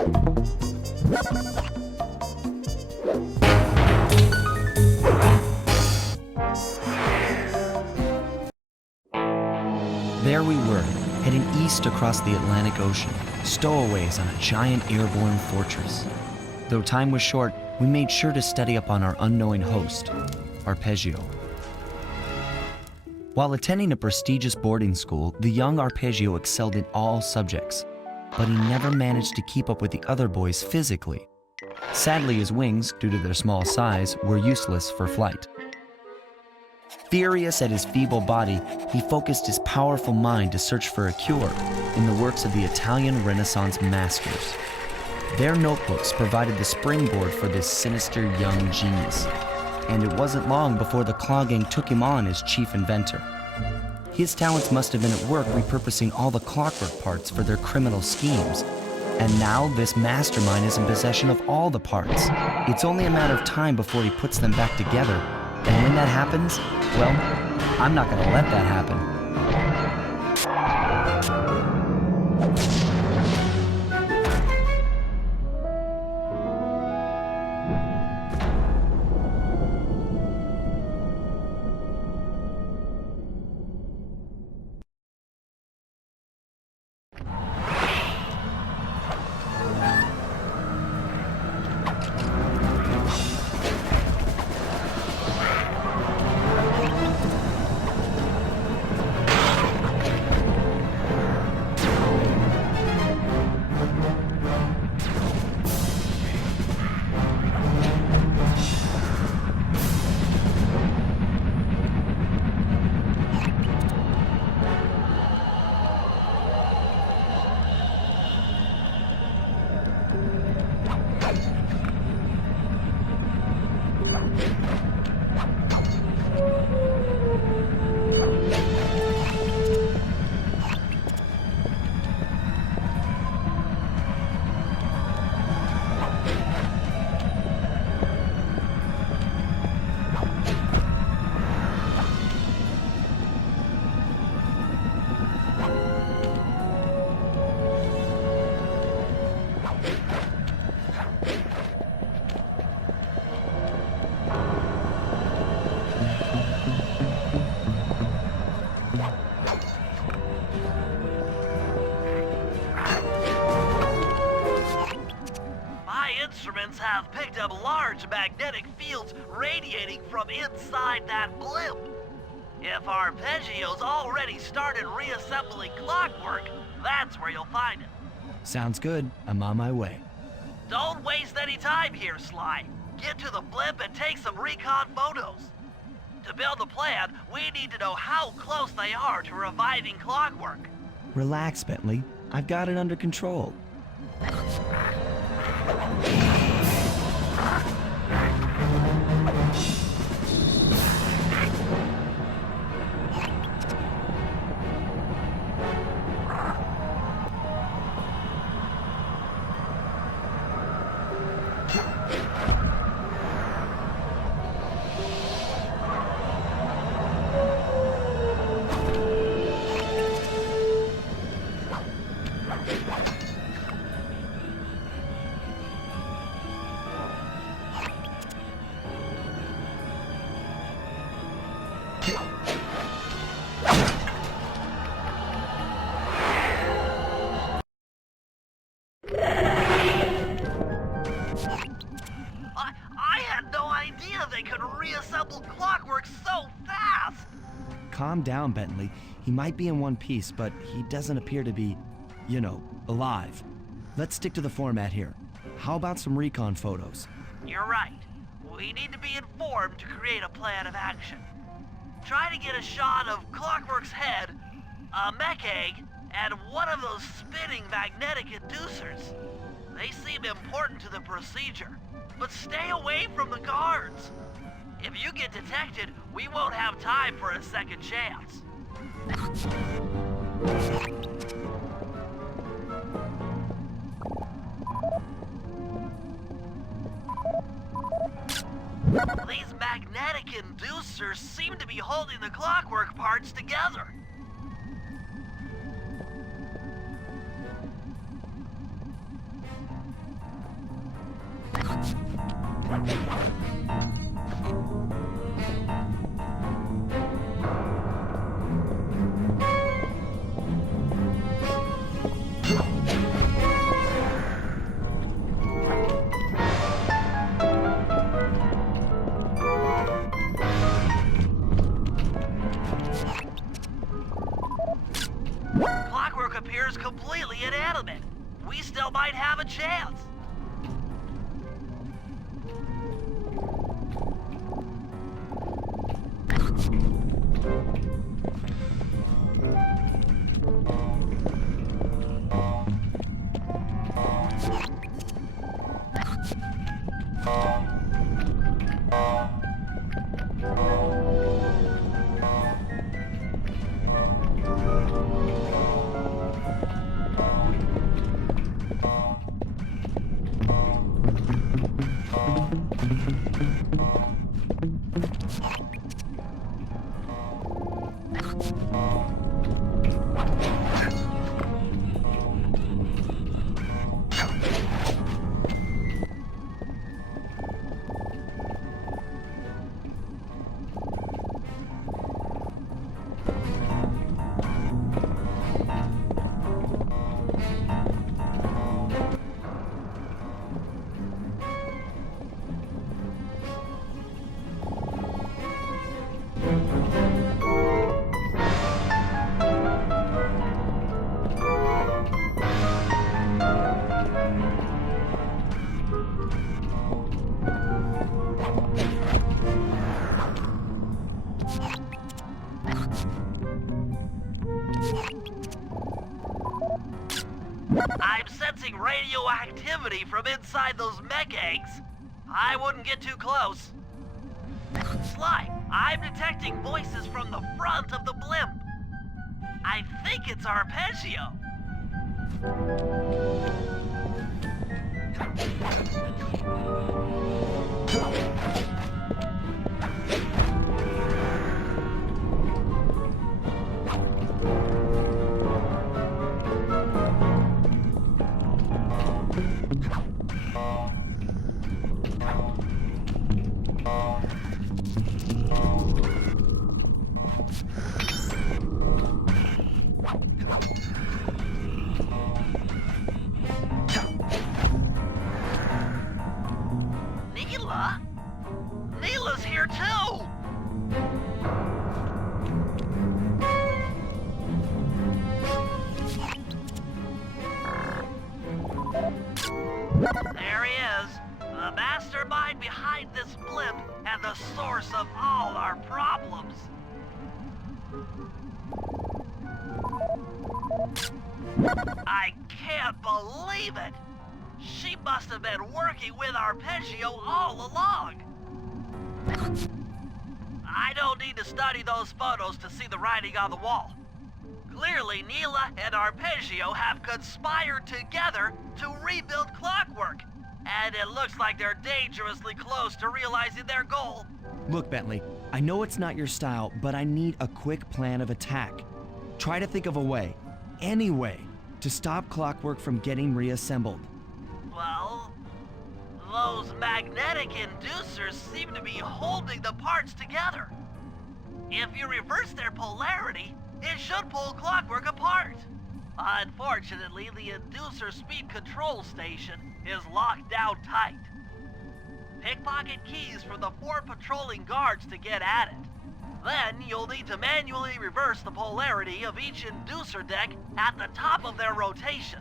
There we were, heading east across the Atlantic Ocean, stowaways on a giant airborne fortress. Though time was short, we made sure to study up on our unknowing host, Arpeggio. While attending a prestigious boarding school, the young Arpeggio excelled in all subjects, but he never managed to keep up with the other boys physically. Sadly, his wings, due to their small size, were useless for flight. Furious at his feeble body, he focused his powerful mind to search for a cure in the works of the Italian Renaissance masters. Their notebooks provided the springboard for this sinister young genius, and it wasn't long before the Claw Gang took him on as chief inventor. His talents must have been at work repurposing all the Clockwerk parts for their criminal schemes, and now this mastermind is in possession of all the parts. It's only a matter of time before he puts them back together. And when that happens, well, I'm not gonna let that happen. Have picked up large magnetic fields radiating from inside that blimp. If Arpeggio's already started reassembling Clockwerk, that's where you'll find it. Sounds good. I'm on my way. Don't waste any time here, Sly. Get to the blimp and take some recon photos. To build the plan, we need to know how close they are to reviving Clockwerk. Relax, Bentley. I've got it under control. Calm down, Bentley. He might be in one piece, but he doesn't appear to be, you know, alive. Let's stick to the format here. How about some recon photos? You're right. We need to be informed to create a plan of action. Try to get a shot of Clockwerk's head, a mech egg, and one of those spinning magnetic inducers. They seem important to the procedure, but stay away from the guards. If you get detected, we won't have time for a second chance. These magnetic inducers seem to be holding the Clockwerk parts together. appears completely inanimate. We still might have a chance. I'm sensing radioactivity from inside those mech eggs. I wouldn't get too close. Sly, I'm detecting voices from the front of the blimp. I think it's Arpeggio. Neela's here too! There he is, the mastermind behind this blimp and the source of all our problems. I can't believe it! She must have been working with Arpeggio all along. I don't need to study those photos to see the writing on the wall. Clearly, Neela and Arpeggio have conspired together to rebuild Clockwerk, and it looks like they're dangerously close to realizing their goal. Look, Bentley, I know it's not your style, but I need a quick plan of attack. Try to think of a way, any way, to stop Clockwerk from getting reassembled. Well, those magnetic inducers seem to be holding the parts together. If you reverse their polarity, it should pull Clockwerk apart. Unfortunately, the inducer speed control station is locked down tight. Pickpocket keys from the 4 patrolling guards to get at it. Then you'll need to manually reverse the polarity of each inducer deck at the top of their rotation.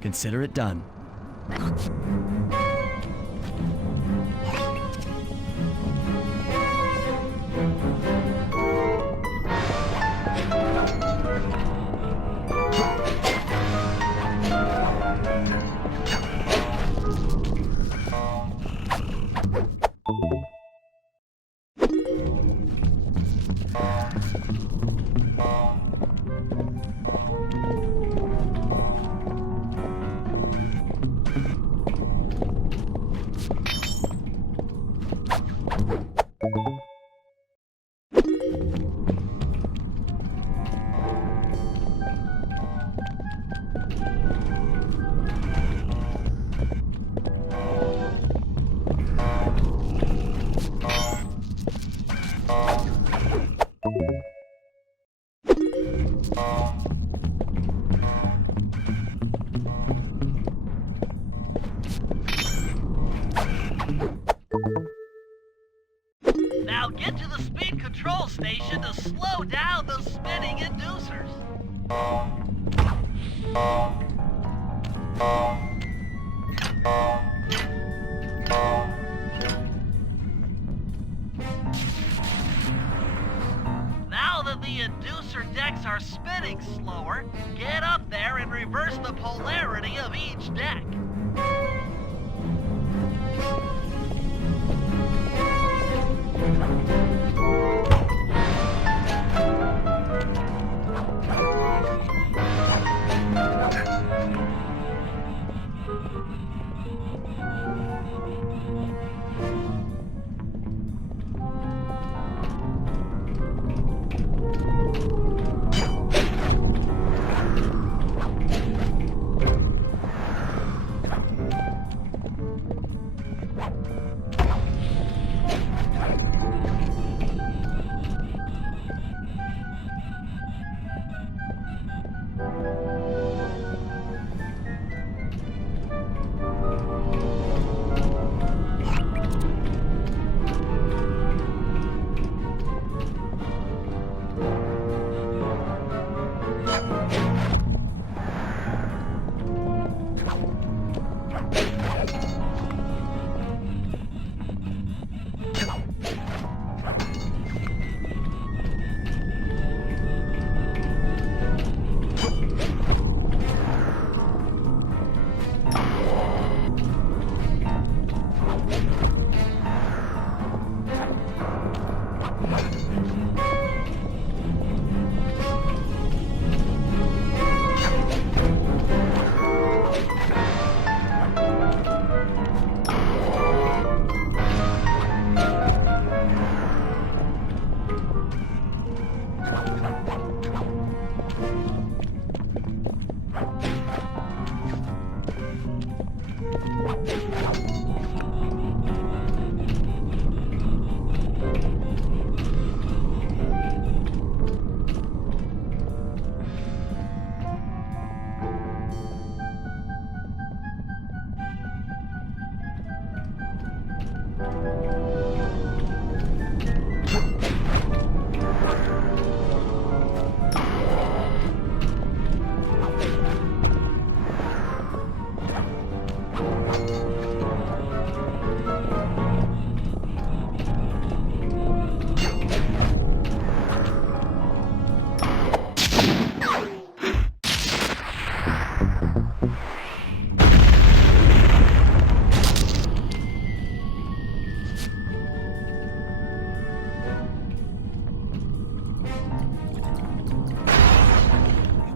Consider it done. Now get to the speed control station to slow down those spinning inducers. Now that the inducer decks are spinning slower, get up there and reverse the polarity of each deck.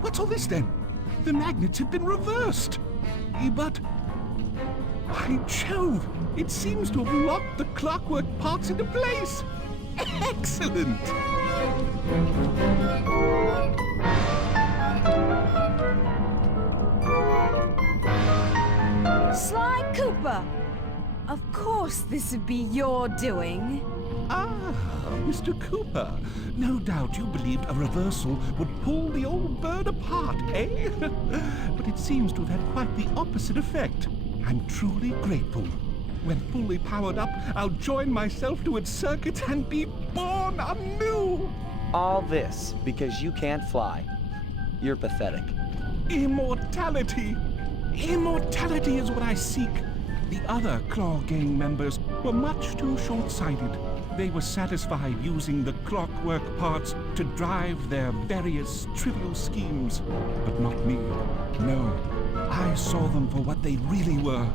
What's all this then? The magnets have been reversed. But... by Jove! It seems to have locked the clockwork parts into place! Excellent! Sly Cooper! Of course this would be your doing. Ah, Mr. Cooper. No doubt you believed a reversal would pull the old bird apart, eh? But it seems to have had quite the opposite effect. I'm truly grateful. When fully powered up, I'll join myself to its circuit and be born anew! All this because you can't fly. You're pathetic. Immortality! Immortality is what I seek. The other Claw Gang members were much too short-sighted. They were satisfied using the clockwork parts to drive their various trivial schemes. But not me. No. I saw them for what they really were.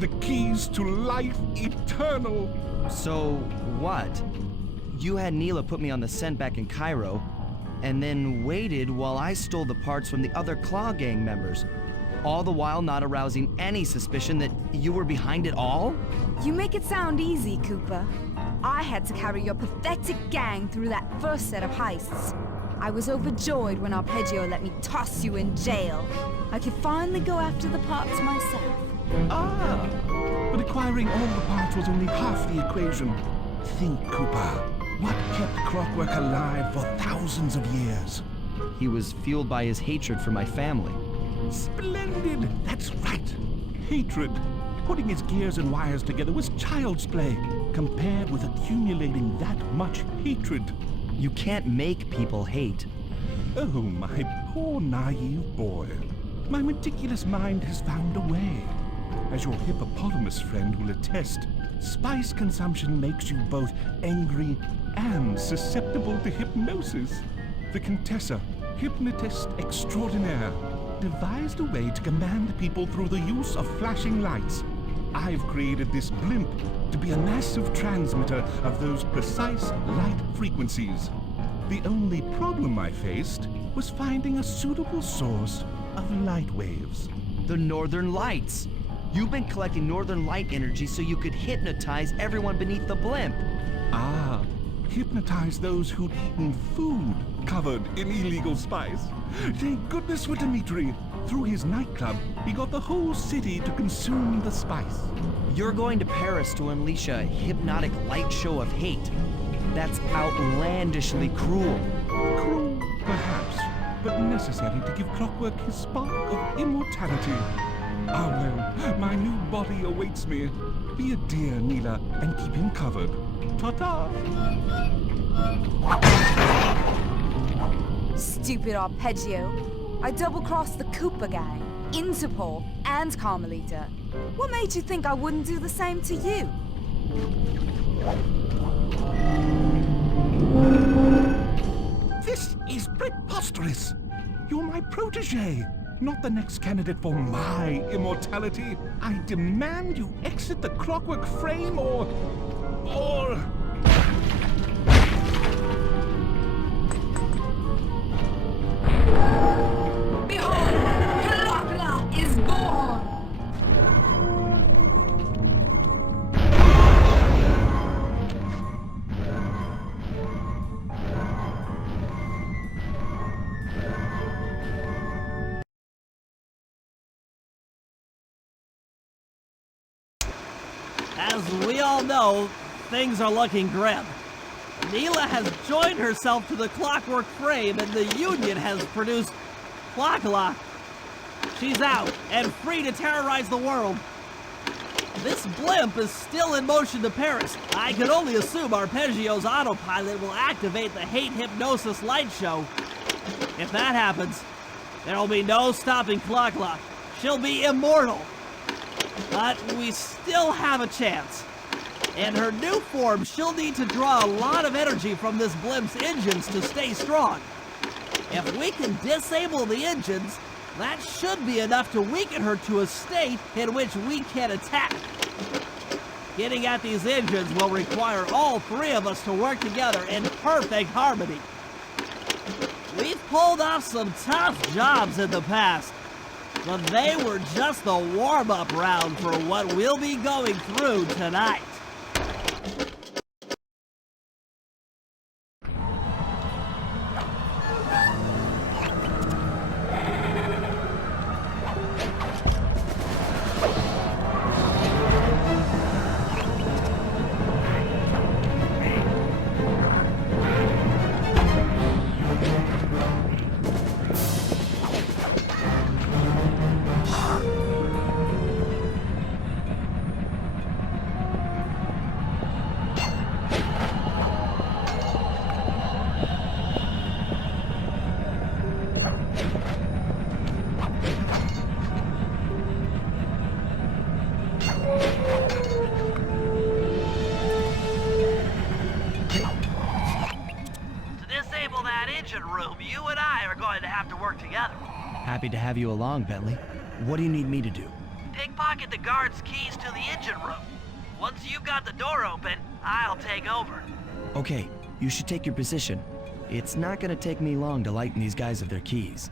The keys to life eternal. So, what? You had Neela put me on the scent back in Cairo, and then waited while I stole the parts from the other Claw Gang members, all the while not arousing any suspicion that you were behind it all? You make it sound easy, Cooper. I had to carry your pathetic gang through that first set of heists. I was overjoyed when Arpeggio let me toss you in jail. I could finally go after the parts myself. Ah, but acquiring all the parts was only half the equation. Think, Cooper. What kept Clockwerk alive for thousands of years? He was fueled by his hatred for my family. Splendid! That's right. Hatred. Putting his gears and wires together was child's play, compared with accumulating that much hatred. You can't make people hate. Oh, my poor naive boy. My meticulous mind has found a way. As your hippopotamus friend will attest, spice consumption makes you both angry and susceptible to hypnosis. The Contessa, hypnotist extraordinaire, devised a way to command people through the use of flashing lights. I've created this blimp to be a massive transmitter of those precise light frequencies. The only problem I faced was finding a suitable source of light waves. The Northern Lights. You've been collecting Northern Light energy so you could hypnotize everyone beneath the blimp. Ah, hypnotize those who'd eaten food covered in illegal spice. Thank goodness for Dmitri. Through his nightclub, he got the whole city to consume the spice. You're going to Paris to unleash a hypnotic light show of hate. That's outlandishly cruel. Cruel, perhaps, but necessary to give Clockwerk his spark of immortality. Ah well, my new body awaits me. Be a dear, Neela, and keep him covered. Ta-ta! Stupid arpeggio. I double-crossed the Cooper gang, Interpol, and Carmelita. What made you think I wouldn't do the same to you? This is preposterous! You're my protege, not the next candidate for my immortality. I demand you exit the Clockwerk frame or... Behold, Clockwerk is born! As we all know, things are looking grim. Neela has joined herself to the Clockwerk frame and the Union has produced Clockwerk. She's out and free to terrorize the world. This blimp is still in motion to Paris. I can only assume Arpeggio's autopilot will activate the hate hypnosis light show. If that happens, there will be no stopping Clockwerk. She'll be immortal. But we still have a chance. In her new form, she'll need to draw a lot of energy from this blimp's engines to stay strong. If we can disable the engines, that should be enough to weaken her to a state in which we can attack. Getting at these engines will require all three of us to work together in perfect harmony. We've pulled off some tough jobs in the past, but they were just the warm-up round for what we'll be going through tonight. Room, you and I are going to have to work together. Happy to have you along, Bentley. What do you need me to do? Pickpocket the guard's keys to the engine room. Once you've got the door open, I'll take over. Okay, you should take your position. It's not gonna take me long to lighten these guys of their keys.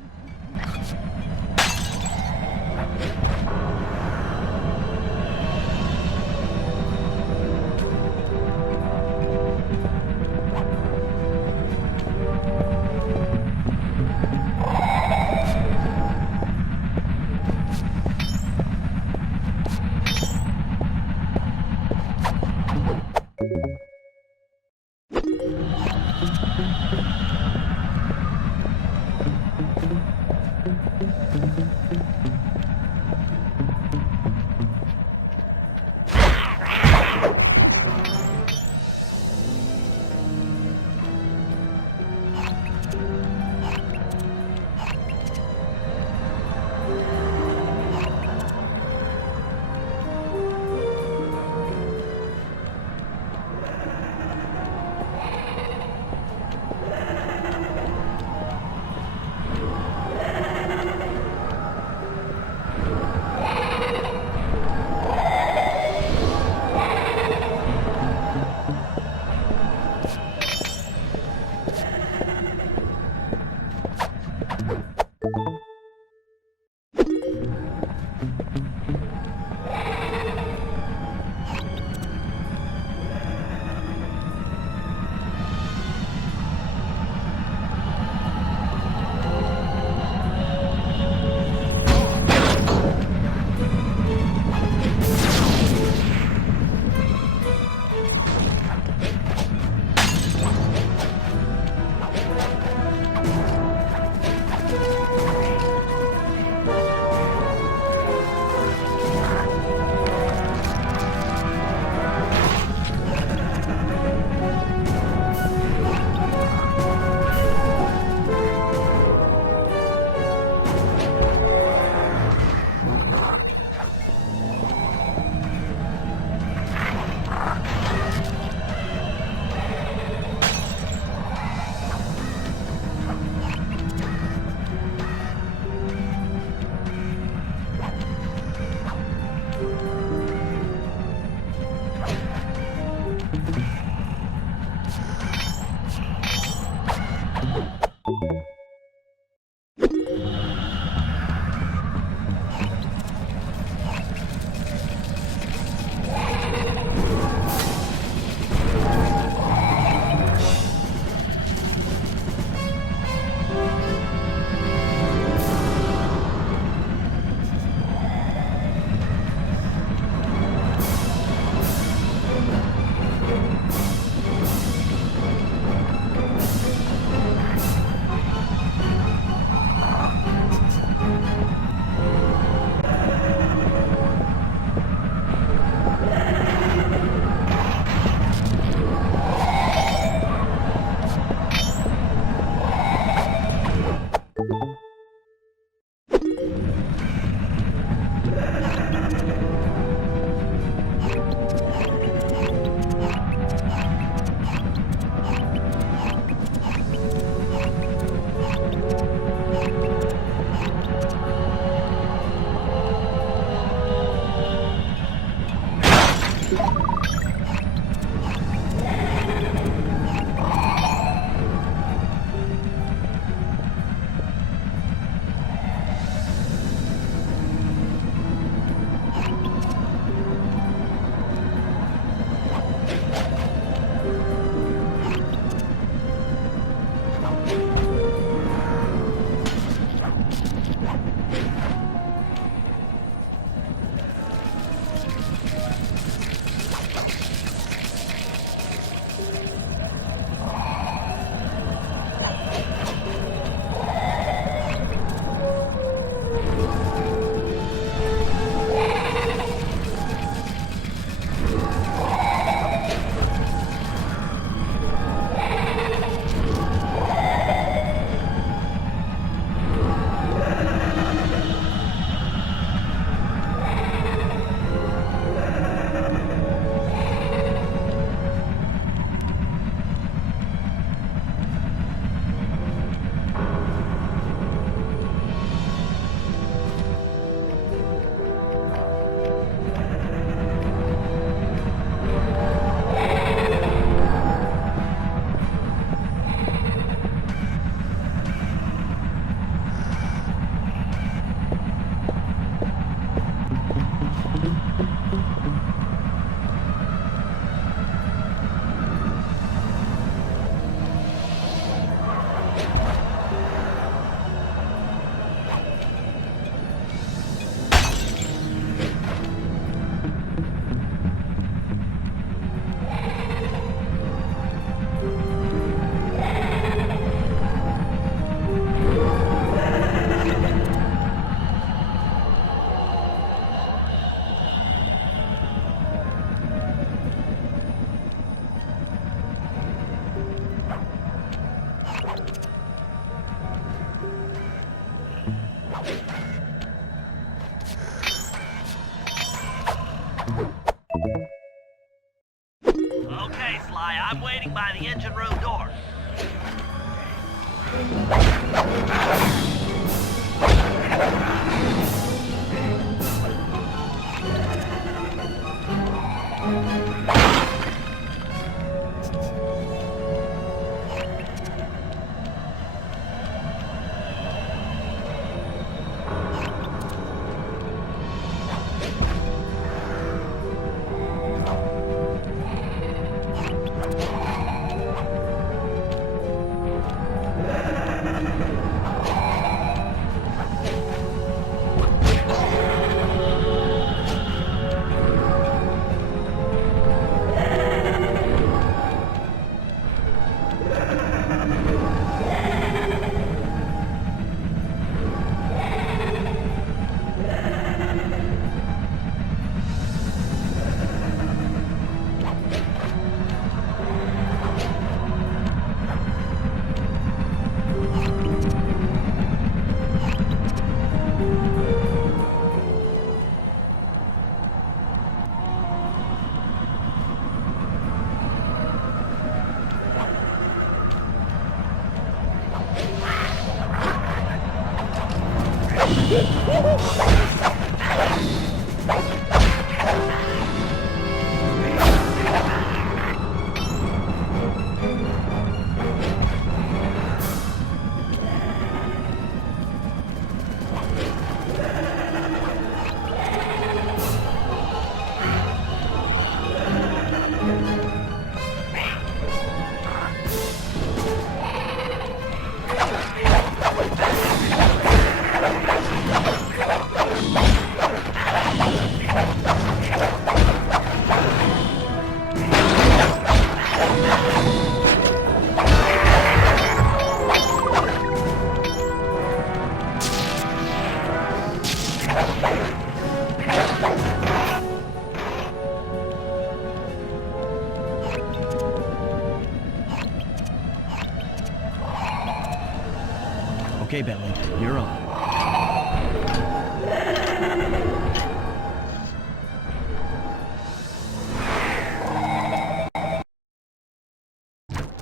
Okay, Bentley, you're on.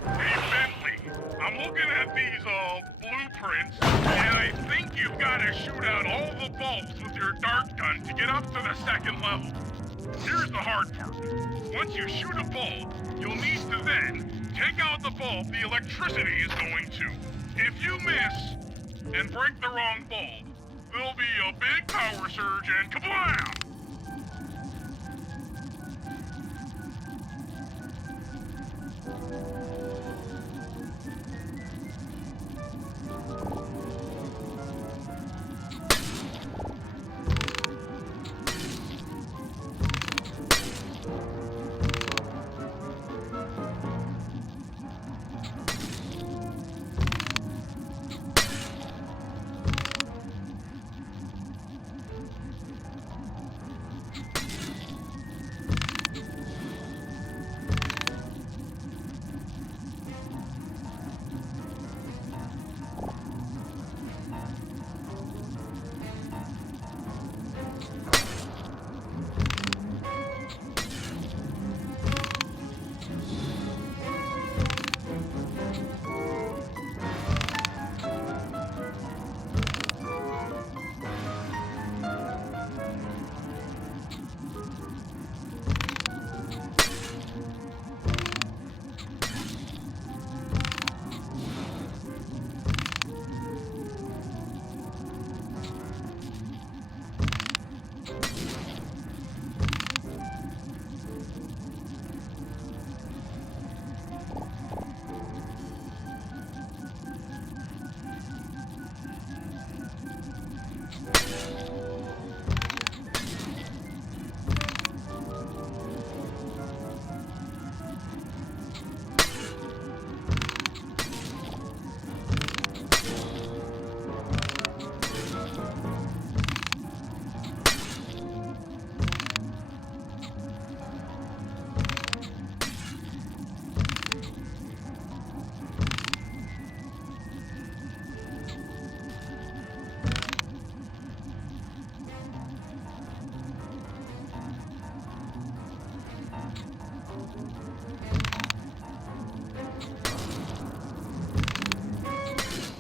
Hey, Bentley, I'm looking at these, blueprints, and I think you've got to shoot out all the bulbs with your dart gun to get up to the second level. Here's the hard part. Once you shoot a bulb, you'll need to then take out the bulb the electricity is going to. If you miss and break the wrong bulb, there'll be a big power surge and kablam!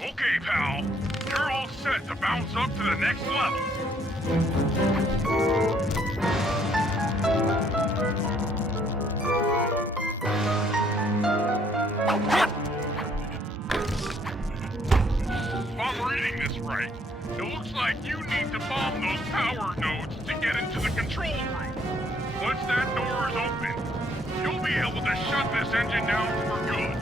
Okay, pal. You're all set to bounce up to the next level. If I'm reading this right, it looks like you need to bomb those power nodes to get into the control room. Once that door is open, you'll be able to shut this engine down for good.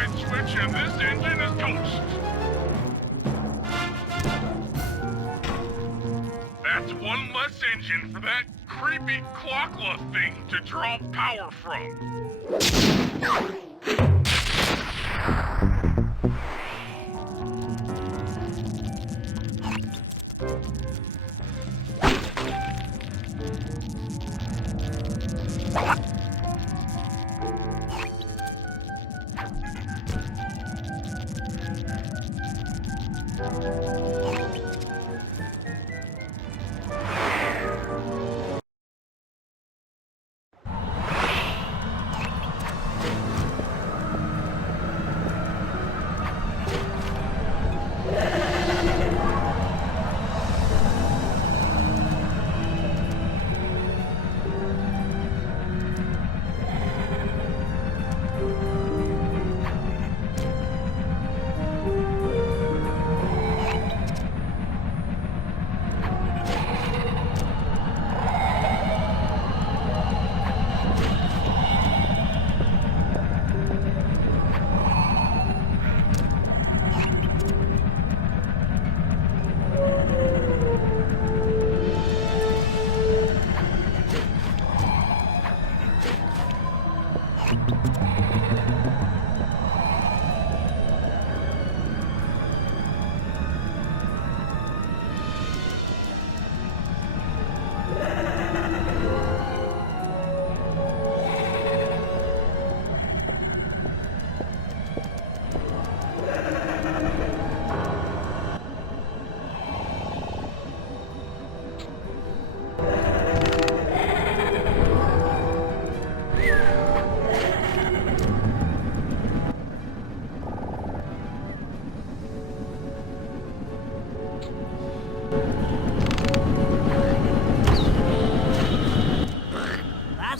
override switch and this engine is toast. That's one less engine for that creepy Clockwerk thing to draw power from.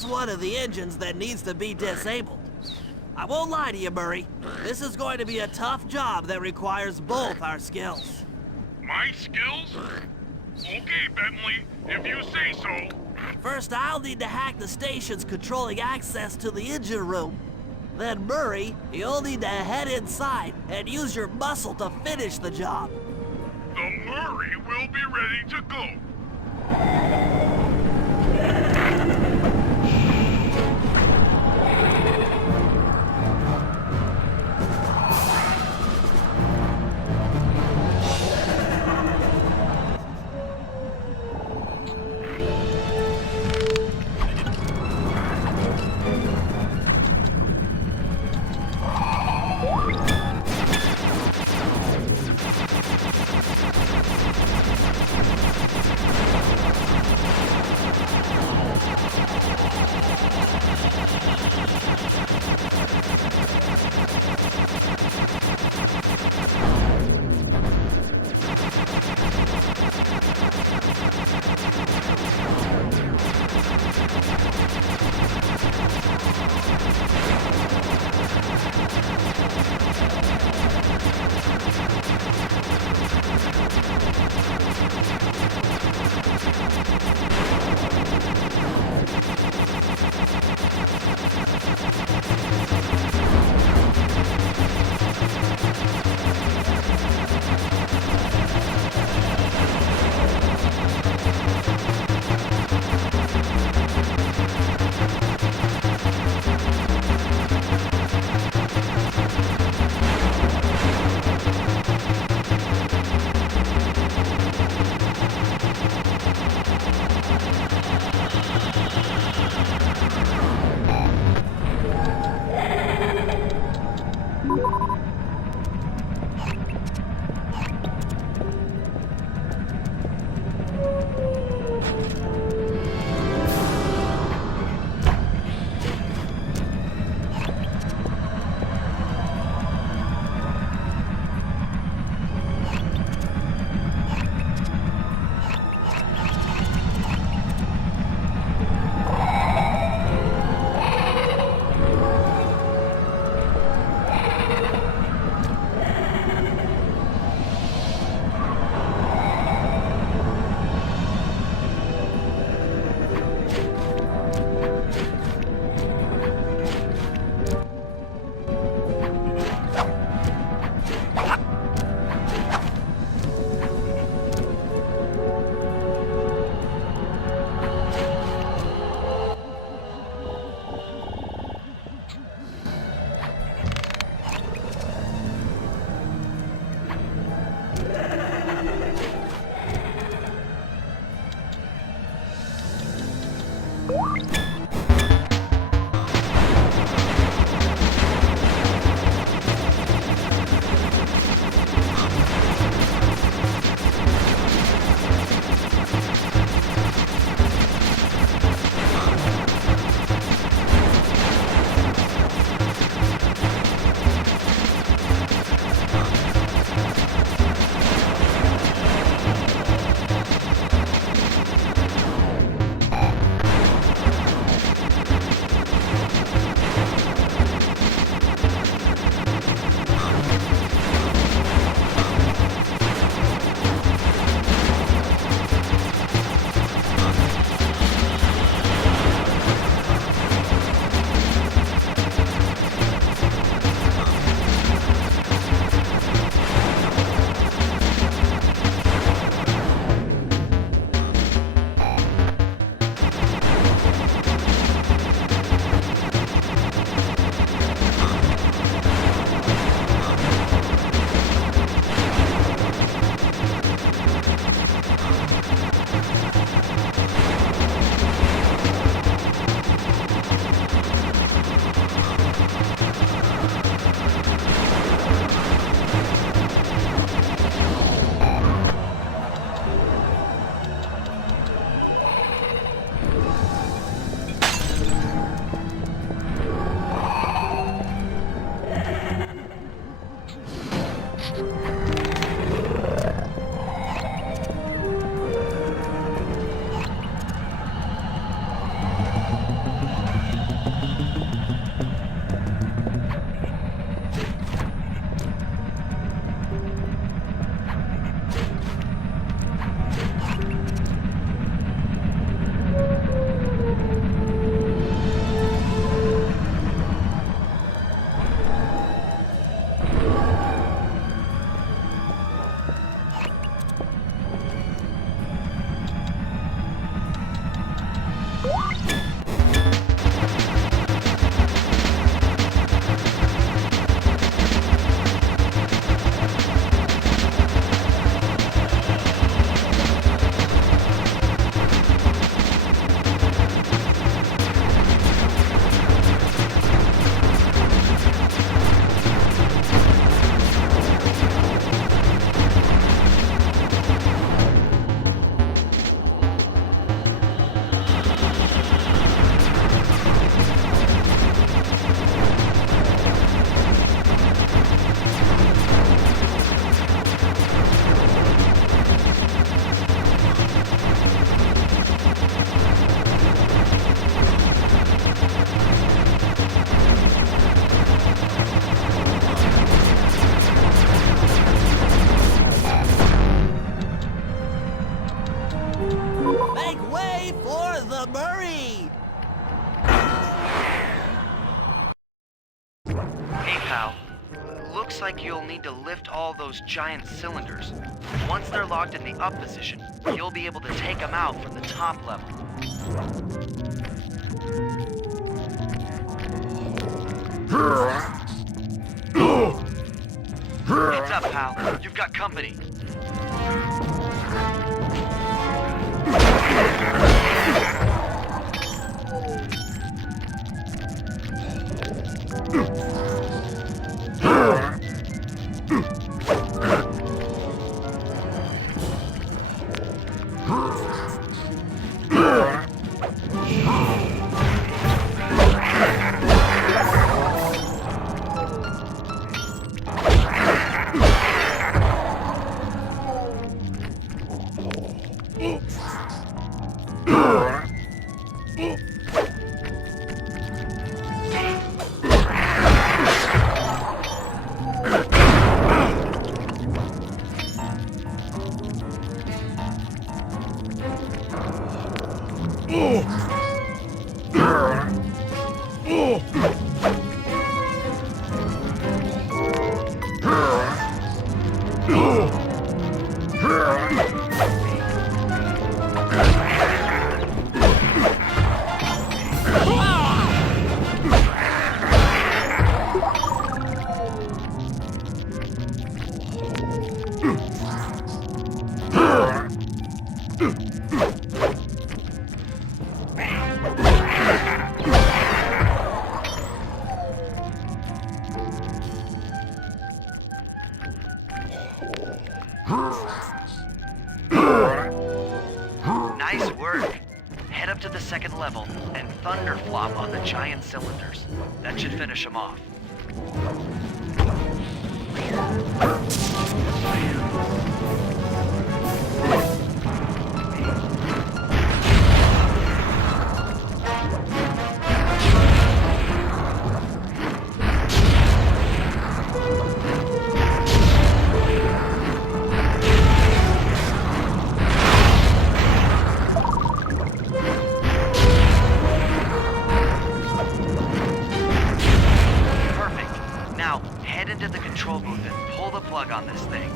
One of the engines that needs to be disabled. I won't lie to you, Murray. This is going to be a tough job that requires both our skills. My skills? Okay, Bentley, if you say so. First, I'll need to hack the stations controlling access to the engine room. Then, Murray, you'll need to head inside and use your muscle to finish the job. The Murray will be ready to go. Looks like you'll need to lift all those giant cylinders. Once they're locked in the up position, you'll be able to take them out from the top level. Heads up, pal. You've got company. Nice work. Head up to the second level and thunderflop on the giant cylinders. That should finish them off. On this thing.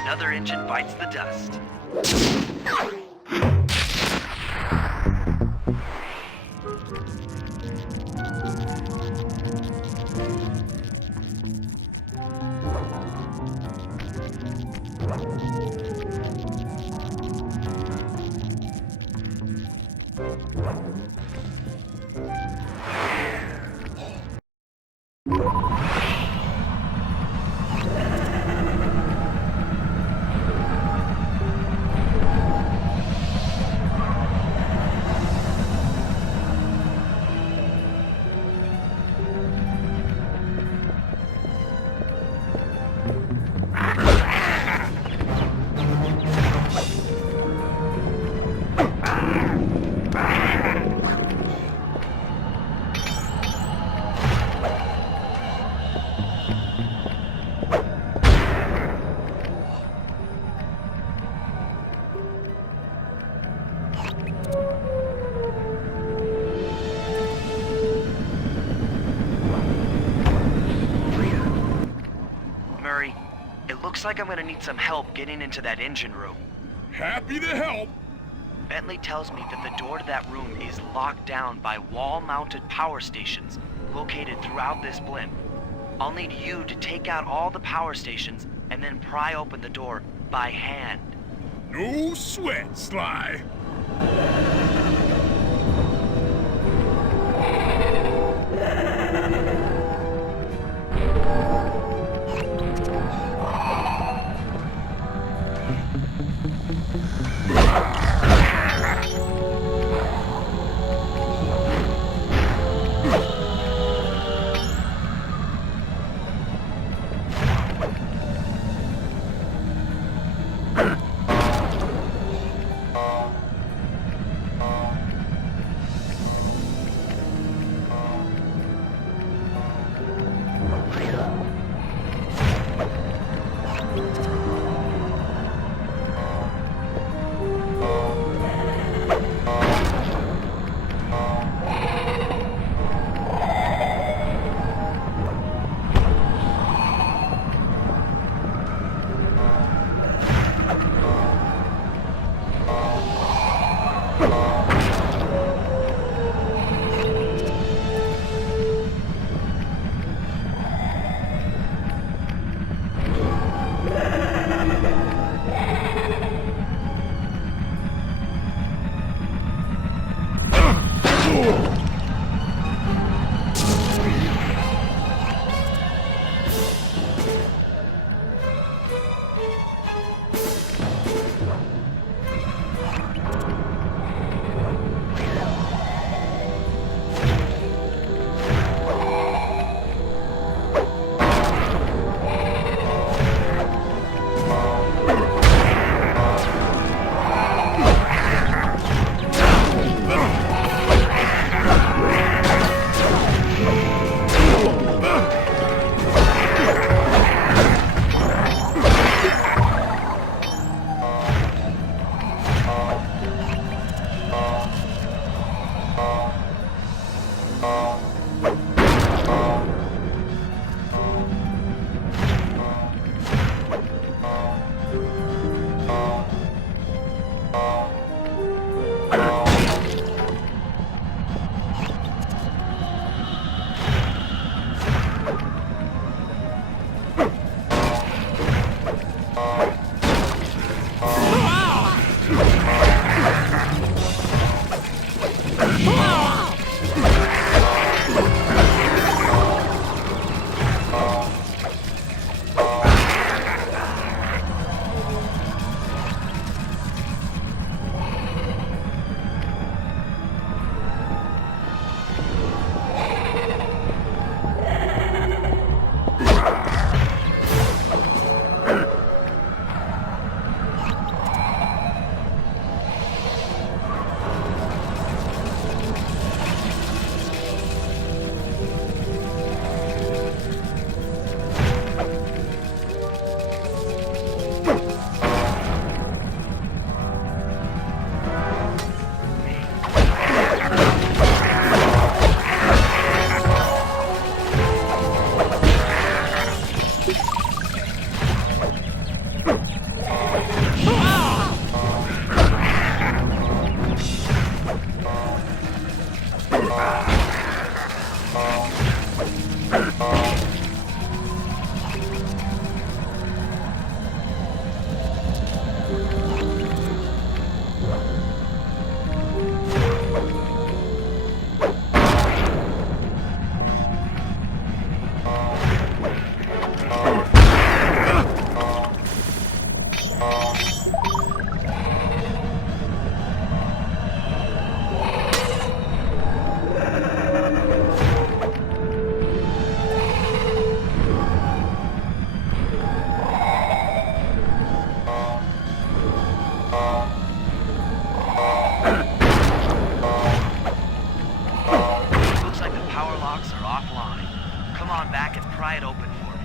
Another engine bites the dust. Looks like I'm gonna need some help getting into that engine room. Happy to help. Bentley tells me that the door to that room is locked down by wall-mounted power stations located throughout this blimp. I'll need you to take out all the power stations and then pry open the door by hand. No sweat, Sly. Looks like the power locks are offline. Come on back and pry it open for me.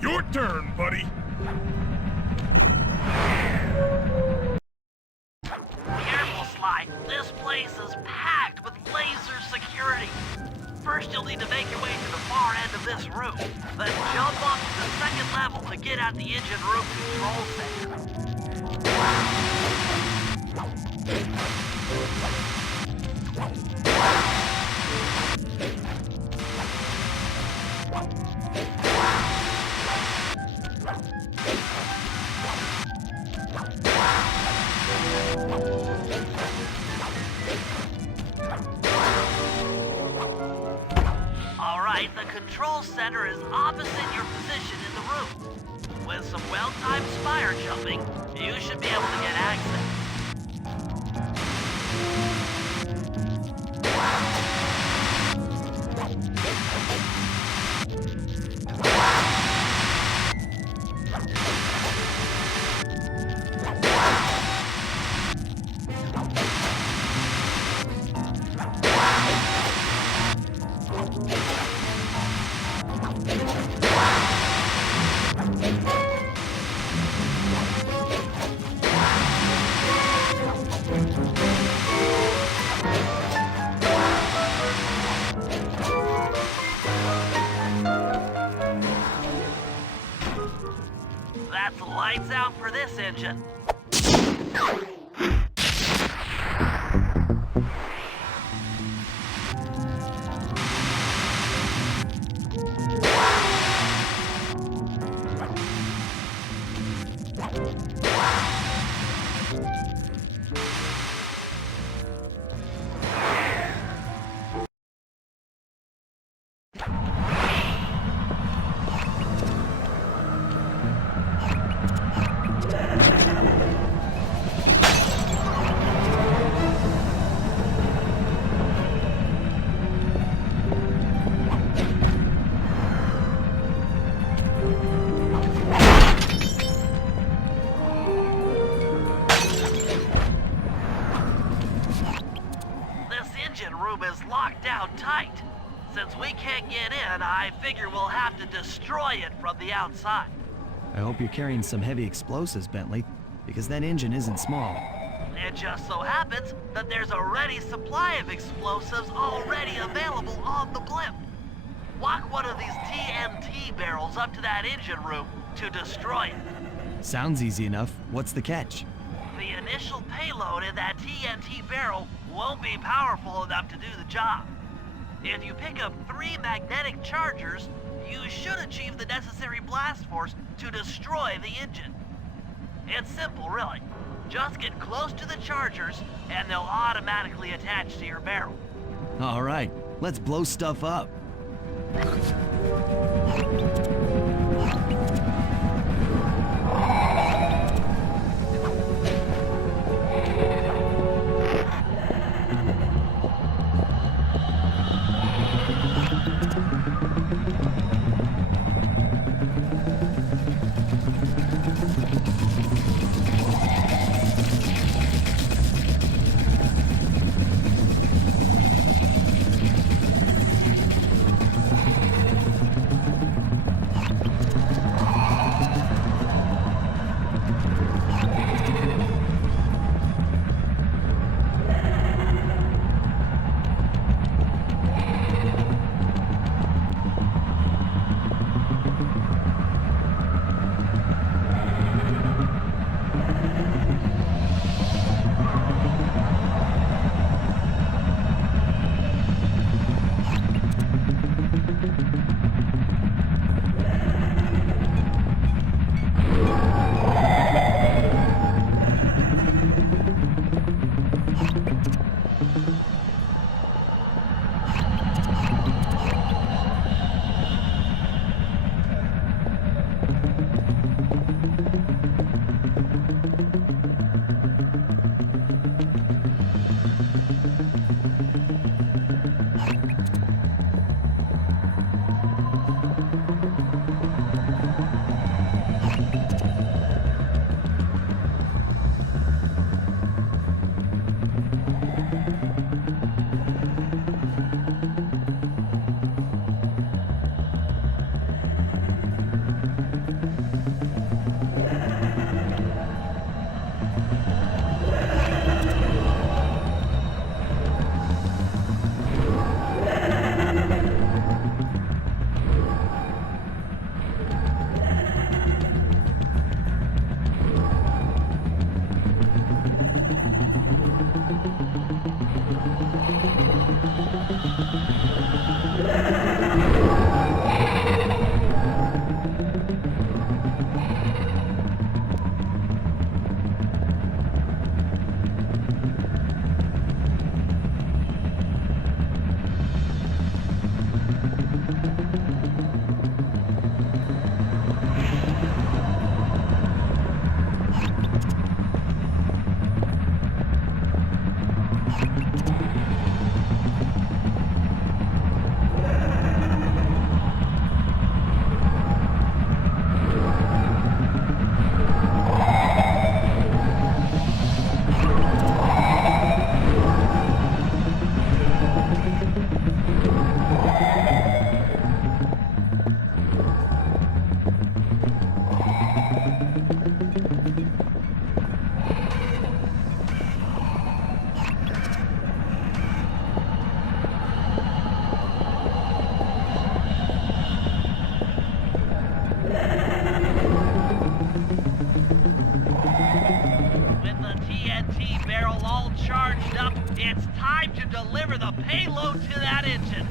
Your turn, buddy. Careful, Sly. This place is packed with laser security. First, you'll need to make your way to the far end of this room. Then jump up to the second level to get at the engine room control center. Alright, the control center is opposite your position in the room. With some well-timed spire jumping, you should be able to get access. That's lights out for this engine. Is locked down tight. Since we can't get in, I figure we'll have to destroy it from the outside. I hope you're carrying some heavy explosives, Bentley, because that engine isn't small. It just so happens that there's a ready supply of explosives already available on the blimp. Walk one of these TNT barrels up to that engine room to destroy it. Sounds easy enough. What's the catch? The initial payload in that TNT barrel won't be powerful enough to do the job. If you pick up 3 magnetic chargers, you should achieve the necessary blast force to destroy the engine. It's simple, really. Just get close to the chargers, and they'll automatically attach to your barrel. All right, let's blow stuff up. payload to that engine.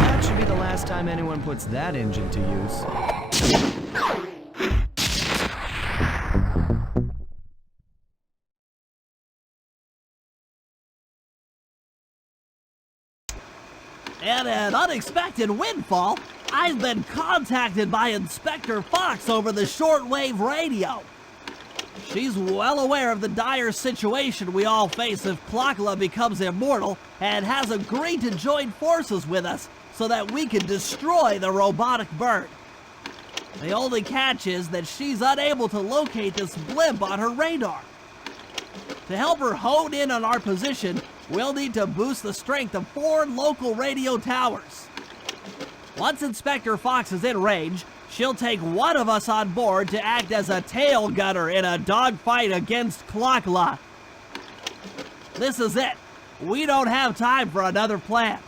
That should be the last time anyone puts that engine to use. And an unexpected windfall, I've been contacted by Inspector Fox over the shortwave radio. She's well aware of the dire situation we all face if Clockwerk becomes immortal and has agreed to join forces with us so that we can destroy the robotic bird. The only catch is that she's unable to locate this blimp on her radar. To help her hone in on our position, we'll need to boost the strength of 4 local radio towers. Once Inspector Fox is in range, she'll take one of us on board to act as a tail gunner in a dogfight against Clockwerk. This is it. We don't have time for another plan.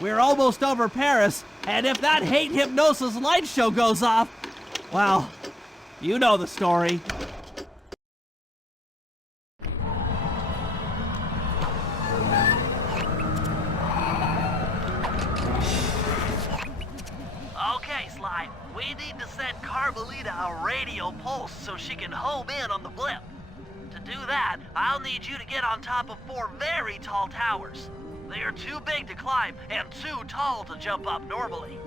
We're almost over Paris, and if that hate hypnosis light show goes off, well, you know the story. Okay, Sly, we need to send Carmelita a radio pulse so she can home in on the blimp. To do that, I'll need you to get on top of 4 very tall towers. They are too big to climb and too tall to jump up normally.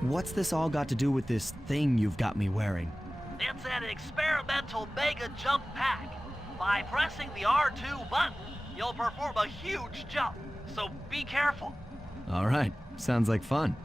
What's this all got to do with this thing you've got me wearing? It's an experimental mega jump pack. By pressing the R2 button, you'll perform a huge jump, so be careful. All right, sounds like fun.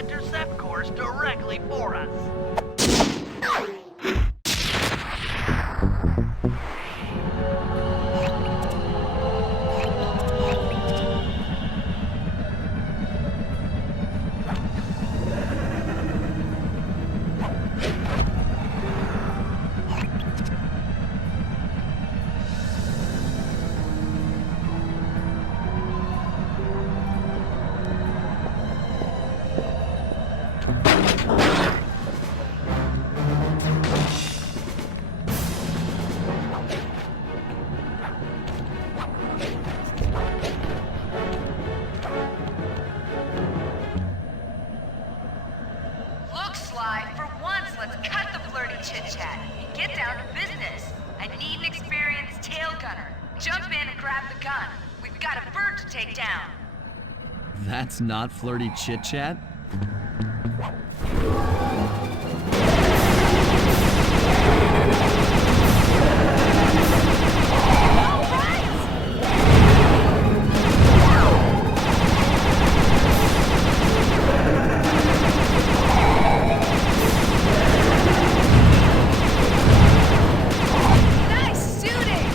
intercept course directly for us. Look, Sly, for once, let's cut the flirty chit-chat and get down to business. I need an experienced tail gunner. Jump in and grab the gun. We've got a bird to take down. That's not flirty chit-chat? Nice shooting!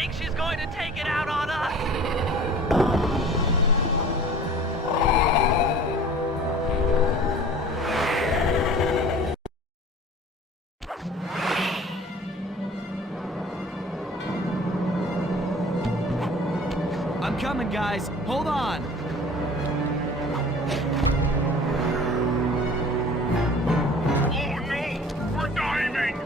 think she's going to take it out on us. I'm coming, guys. Hold on. Oh no! We're diving!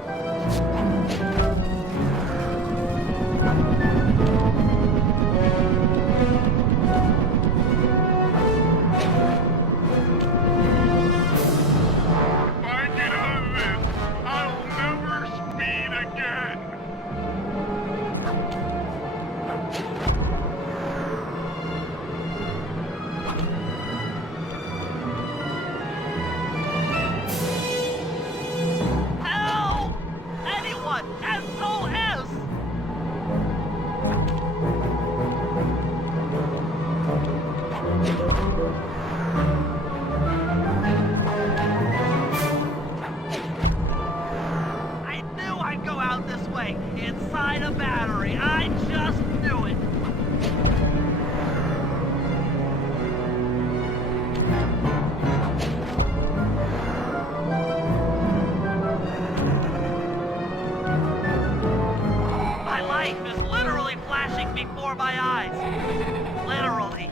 If I get out of this, I'll never speed again! Help! Anyone! SOS! I knew I'd go out this way, inside a battery. I just knew it. My life is literally flashing before my eyes. Literally.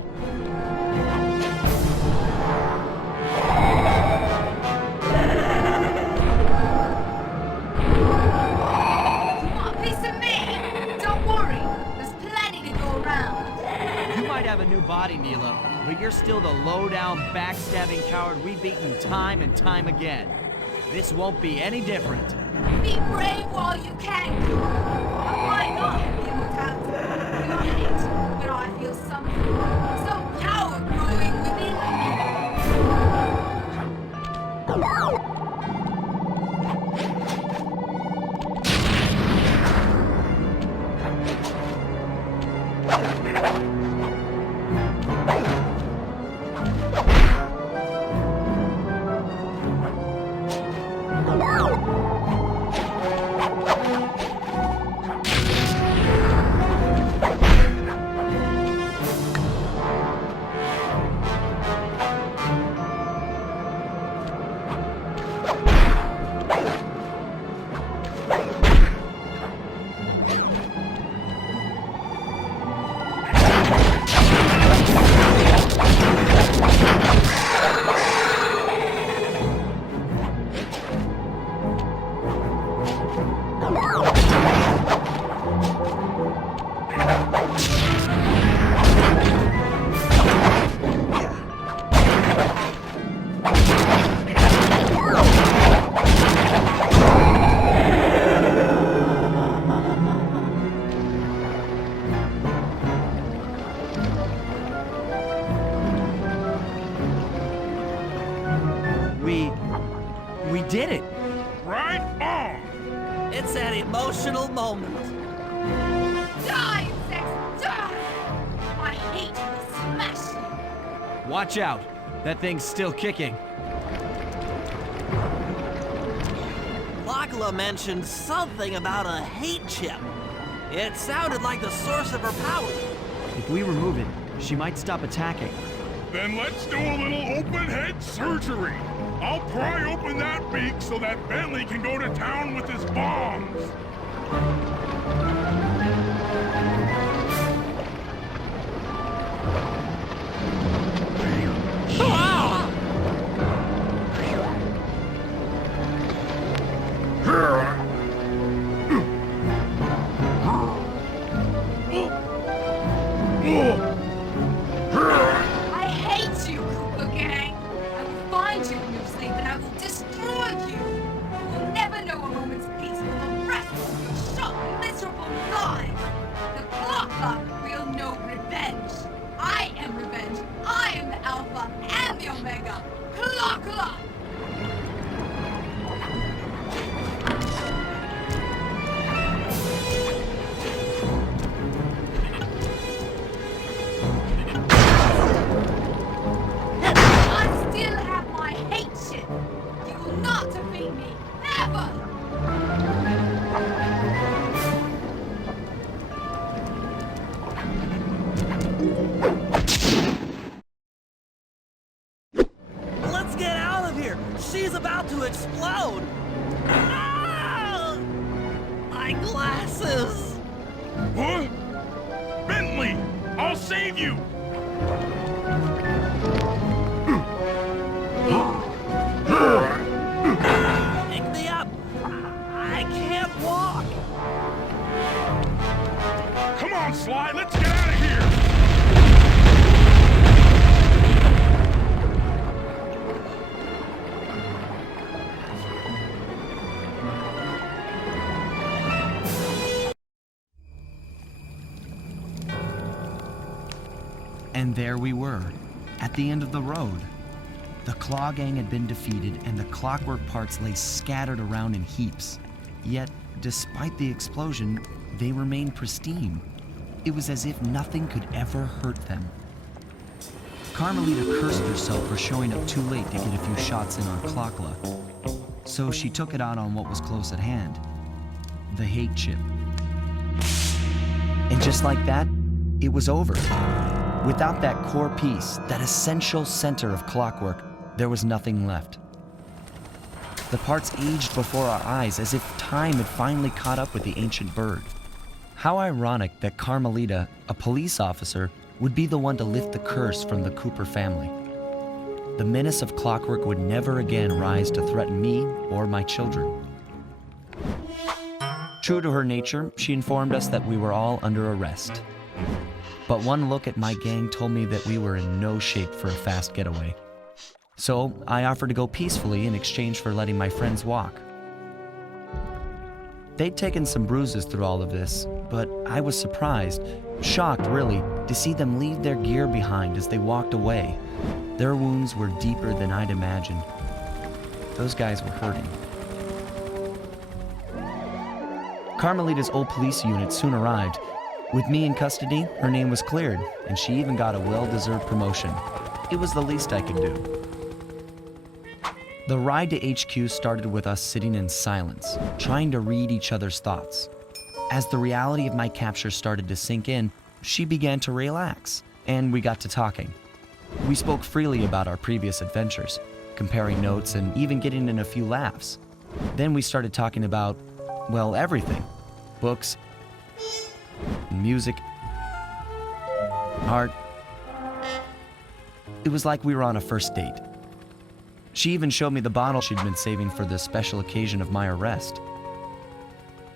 You want a piece of me? Don't worry, there's plenty to go around. You might have a new body, Neela, but you're still the low-down, backstabbing coward we've beaten time and time again. This won't be any different. Be brave while you can. And why not have the immortality? Not hate, but I feel something. Some power growing within me. We did it. Right on! It's an emotional moment. Die, insects, die! I hate to smash you. Watch out. That thing's still kicking. Lachla mentioned something about a hate chip. It sounded like the source of her power. If we remove it, she might stop attacking. Then let's do a little open-head surgery. I'll pry open that beak so that Bentley can go to town with his bombs. I hate you, Cooper Gang. I will find you in your sleep and I will destroy you. You will never know a moment's peace for the rest of your short, miserable lives. The Clockwerk will know revenge. I am revenge. I am the Alpha and the Omega. Clockwerk! about to explode! Ah! My glasses! What? Bentley! I'll save you! Pick me up! I can't walk! Come on, Sly, let's get out of here! And there we were, at the end of the road. The Claw Gang had been defeated, and the Clockwerk parts lay scattered around in heaps. Yet, despite the explosion, they remained pristine. It was as if nothing could ever hurt them. Carmelita cursed herself for showing up too late to get a few shots in on Clockla. So she took it out on what was close at hand, the hate chip. And just like that, it was over. Without that core piece, that essential center of Clockwerk, there was nothing left. The parts aged before our eyes as if time had finally caught up with the ancient bird. How ironic that Carmelita, a police officer, would be the one to lift the curse from the Cooper family. The menace of Clockwerk would never again rise to threaten me or my children. True to her nature, she informed us that we were all under arrest. But one look at my gang told me that we were in no shape for a fast getaway. So I offered to go peacefully in exchange for letting my friends walk. They'd taken some bruises through all of this, but I was surprised, shocked really, to see them leave their gear behind as they walked away. Their wounds were deeper than I'd imagined. Those guys were hurting. Carmelita's old police unit soon arrived. With me in custody, her name was cleared, and she even got a well-deserved promotion. It was the least I could do. The ride to HQ started with us sitting in silence, trying to read each other's thoughts. As the reality of my capture started to sink in, she began to relax, and we got to talking. We spoke freely about our previous adventures, comparing notes and even getting in a few laughs. Then we started talking about, well, everything. Books, music, art. It was like we were on a first date. She even showed me the bottle she'd been saving for the special occasion of my arrest.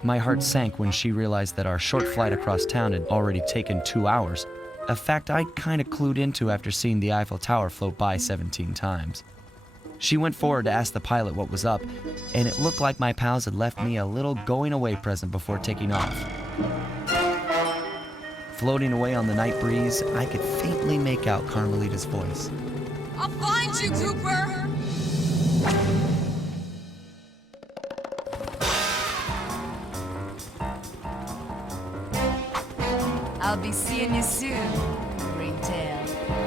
My heart sank when she realized that our short flight across town had already taken 2 hours, a fact I'd kind of clued into after seeing the Eiffel Tower float by 17 times. She went forward to ask the pilot what was up, and it looked like my pals had left me a little going-away present before taking off. Floating away on the night breeze, I could faintly make out Carmelita's voice. I'll find you, Cooper! I'll be seeing you soon, Ringtail.